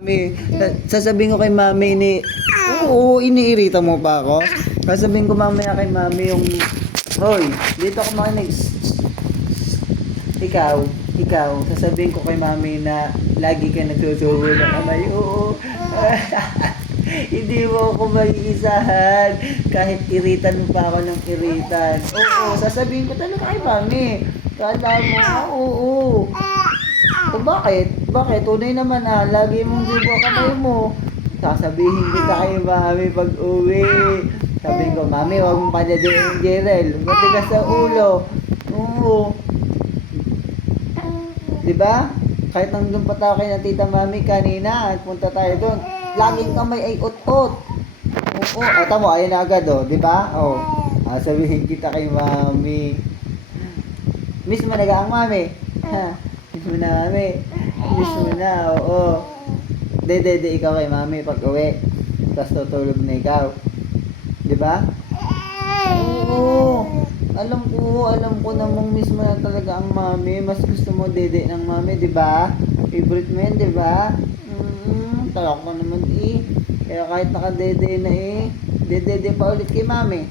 Mami, sasabihin ko kay mami oo, iniirita mo pa ako. Sasabihin ko mamaya kay mami yung, hoy, dito ako makinig. Ikaw, sasabihin ko kay mami na lagi ka nagsusubo ng kamay. Oo. Hindi mo ako maiisahan. Kahit iritan mo pa ako ng iritan. Oo, sasabihin ko talaga kay mami. Kala mo, oo. O bakit? Bakit? Tunay naman lagi mong subo kamay mo. Sasabihin kita kay mami pag uwi. Sabihin ko, mami, huwag mong padadin yung Jerel. Matigas sa ulo. Oo. Diba? Kahit nandun pa tayo kay na tita mami kanina, at punta tayo doon. Laging kamay ay ut-ut. Oo. Tamo, ayun na agad, diba? Sabihin kita kay mami. Miss mo na ang mami. Ha? Miss mo na mami. Miss mo na, oo. Dede, ikaw kay mami pag uwi. Tapos tutulog na ikaw. Diba? Oo. Alam ko namang miss mo na talaga ang mami. Mas gusto mo dede ng mami, diba? Favorite mo yan, diba? Talak ko naman Kaya kahit naka-dede na dede pa ulit kay mami.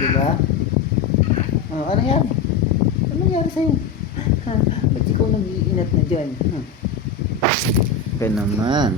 Diba? Ano yan? Ano nangyari sa'yo? Ba't ikaw nag-iinat na dyan? Ka naman.